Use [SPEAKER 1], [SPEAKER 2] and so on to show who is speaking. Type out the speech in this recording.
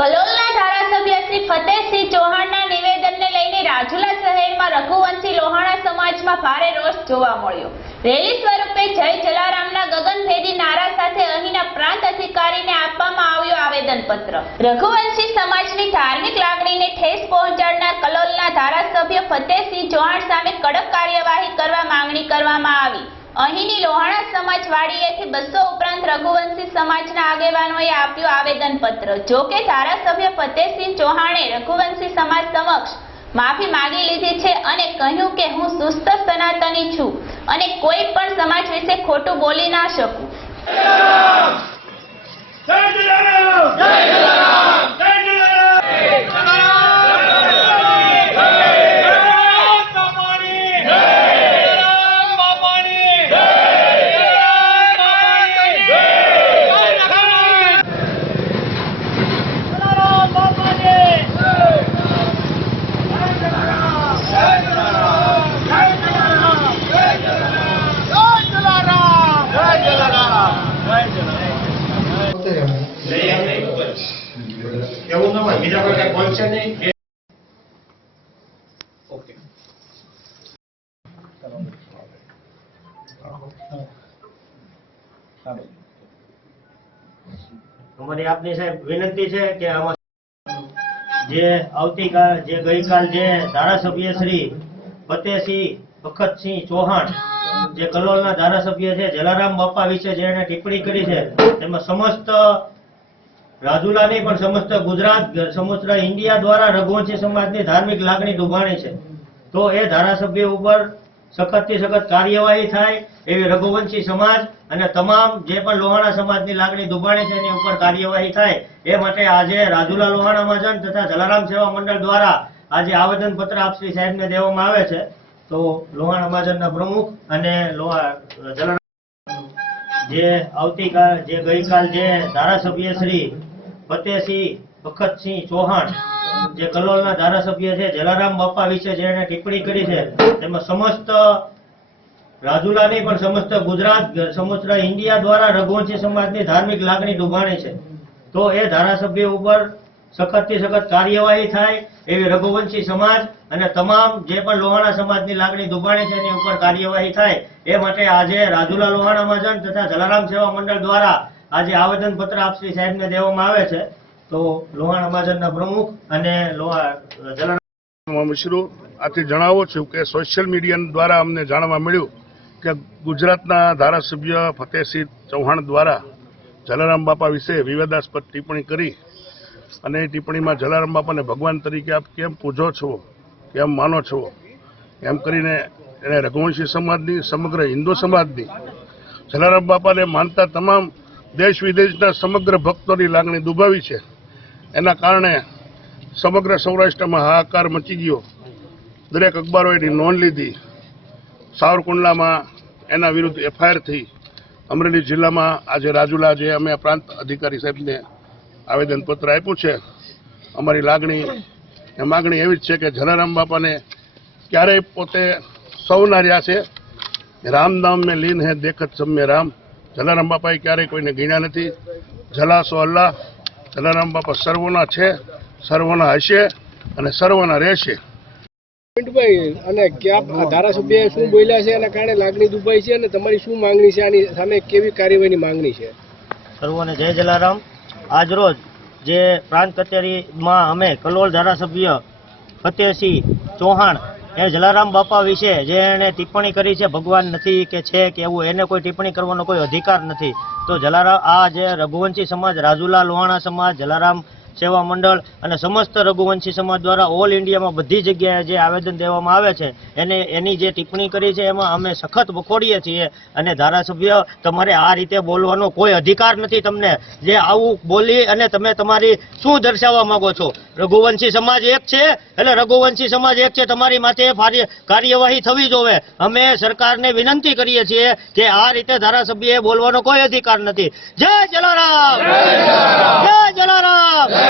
[SPEAKER 1] કલોલના ધારાસભ્ય શ્રી ફતેહસિંહ ચૌહાણના નિવેદનને લઈને રાજુલા શહેરમાં રઘુવંશી લોહાણા સમાજમાં ભારે રોષ જોવા મળ્યો. રેલી સ્વરૂપે જય જલારામના ગગનભેદી નારા સાથે અહીંના પ્રાંત અધિકારીને આપવામાં આવ્યું આવેદનપત્ર. રઘુવંશી સમાજની ધાર્મિક લાગણીને ઠેસ પહોંચાડનાર કલોલના ધારાસભ્ય ફતેહસિંહ ચૌહાણ સામે કડક કાર્યવાહી કરવા માંગણી કરવામાં આવી. અહીંની લોહાણા સમાજ વાડીએથી બસો ઉપરાંત રઘુવંશી સમાજના આગેવાનોએ આપ્યું આવેદનપત્ર. જો કે ધારાસભ્ય ફતેહસિંહ ચૌહાણે રઘુવંશી સમાજ સમક્ષ માફી માગી લીધી છે અને કહ્યું કે હું સુસ્ત સનાતની છું અને કોઈ પણ સમાજ વિશે ખોટું બોલી ના શકું.
[SPEAKER 2] જય જય જલારામ બાપાની જય જલારામ બાપાની જય જલારામ બાપાની જય જલારામ બાપાની જય જલારામ જય જલારામ જય જલારામ જય જલારામ જય જલારામ જય
[SPEAKER 3] અમારી આપની સાહેબ વિનંતી છે કે જે આવતીકાલ, જે ગઈકાલ જે ધારાસભ્ય શ્રી ફતેહસિંહ ભખતસિંહ ચૌહાણ જે કલોલના ધારાસભ્ય છે, જલારામ બાપા વિશે જે ટિપ્પણી કરી છે, તેમાં સમસ્ત રાજુલા નહીં, પણ સમસ્ત ગુજરાત, સમસ્ત ઇન્ડિયા દ્વારા રઘુવંશી સમાજની ધાર્મિક લાગણી ડૂબાણી છે. તો એ ધારાસભ્ય ઉપર સખતથી સખત કાર્યવાહી થાય એવી રઘુવંશી સમાજ અને તમામ જે પણ લોહાણા સમાજની લાગણી દુભાણી છે, એની ઉપર કાર્યવાહી થાય એ માટે આજે રાજુલા લોહાણા મહાજન તથા જલારામ સેવા મંડળ દ્વારા આજે આવેદન પત્ર શ્રી સાહેબને દેવામાં આવે છે. તો લોહાણા મહાજનના પ્રમુખ અને લોહા જે આવતીકાલ, જે ગઈકાલ જે ધારાસભ્ય શ્રી ફતેહસિંહ ભખતસિંહ ચૌહાણ, જે કલોલના ધારાસભ્ય છે, જલારામ બાપા વિશે જેણે ટિપ્પણી કરી છે, તેમાં સમસ્ત રાજુલા નહીં પણ સમસ્ત ગુજરાત સમસ્ત ઇન્ડિયા દ્વારા રઘુવંશી સમાજની ધાર્મિક લાગણી દુભાણી છે. તો એ ધારાસભ્ય ઉપર સખતથી સખત કાર્યવાહી થાય એવી રઘુવંશી સમાજ અને તમામ જે પણ લોહાણા સમાજની લાગણી દુભાણી છે એની ઉપર કાર્યવાહી થાય એ માટે આજે રાજુલા લોહાણા મહાજન તથા જલારામ સેવા મંડળ દ્વારા આજે આવેદનપત્ર આપ શ્રી સાહેબને દેવામાં આવે છે. તો લોહાણા મહાજનના પ્રમુખ અને લોહા જલારામ
[SPEAKER 4] આથી જણાવું છું કે સોશિયલ મીડિયા દ્વારા અમને જાણવા મળ્યું કે ગુજરાતના ધારાસભ્ય ફતેહસિંહ ચૌહાણ દ્વારા જલારામ બાપા વિશે વિવાદાસ્પદ ટિપ્પણી કરી અને ટિપ્પણીમાં જલારામ બાપાને ભગવાન તરીકે આપ કેમ પૂજો છો? કેમ માનો છો? એમ કરીને એણે રઘુવંશી સમાજની, સમગ્ર હિન્દુ સમાજની જલારામ બાપાને માનતા તમામ દેશ વિદેશના સમગ્ર ભક્તોની લાગણી દુભાવી છે. એના કારણે સમગ્ર સૌરાષ્ટ્રમાં હાહાકાર મચી ગયો. દરેક અખબારોએ એની નોંધ લીધી. સાવરકુંડલામાં એના વિરુદ્ધ એફઆઈઆર થઈ. અમરેલી જિલ્લામાં આજે રાજુલા જે અમે પ્રાંત અધિકારી સાહેબને આવેદનપત્ર આપ્યું છે. અમારી લાગણી માગણી એવી જ છે કે જલારામ બાપાને ક્યારેય પોતે સૌના રહ્યા છે. રામ નામ મેં લીન હે દેખત સમ્ય રામ. જલારામ બાપાએ ક્યારેય કોઈને ગીણ્યા નથી. જલાસો અલ્લાહ. જલારામ બાપા સર્વોના છે સર્વોના હશે અને સર્વના રહેશે.
[SPEAKER 5] મિન્ટુભાઈ અને ક્યાં ધારાસભ્ય શું બોલ્યા છે? એના કારણે લાગણી દુભાઈ છે અને તમારી શું માંગણી છે? આની સામે કેવી કાર્યવાહીની માંગણી છે?
[SPEAKER 3] સર્વોને જય જલારામ. આજરોજ જે પ્રાંત કચેરીમાં અમે કલોલ ધારાસભ્ય ફતેહસિંહ ચૌહાણ એ જલારામ બાપા વિશે જે એને ટિપ્પણી કરી છે, ભગવાન નથી કે છે કે એવું, એને કોઈ ટિપ્પણી કરવાનો કોઈ અધિકાર નથી. તો જલારામ આ જે રઘુવંશી સમાજ, રાજુલા લોહાણા સમાજ, જલારામ સેવા મંડળ અને સમસ્ત રઘુવંશી સમાજ દ્વારા ઓલ ઇન્ડિયામાં બધી જગ્યાએ જે આવેદન દેવામાં આવે છે એને એની જે ટિપ્પણી કરી છે એમાં અમે સખત વખોડીએ છીએ અને ધારાસભ્ય તમારે આ રીતે બોલવાનો કોઈ અધિકાર નથી તમને. જે આવું બોલી અને તમે તમારી શું દર્શાવવા માંગો છો? રઘુવંશી સમાજ એક છે એટલે રઘુવંશી સમાજ એક છે તમારી માથે કાર્યવાહી થવી જોવે. અમે સરકારને વિનંતી કરીએ છીએ કે આ રીતે ધારાસભ્યએ બોલવાનો કોઈ અધિકાર નથી. જય જલારામ! જય જલારામ!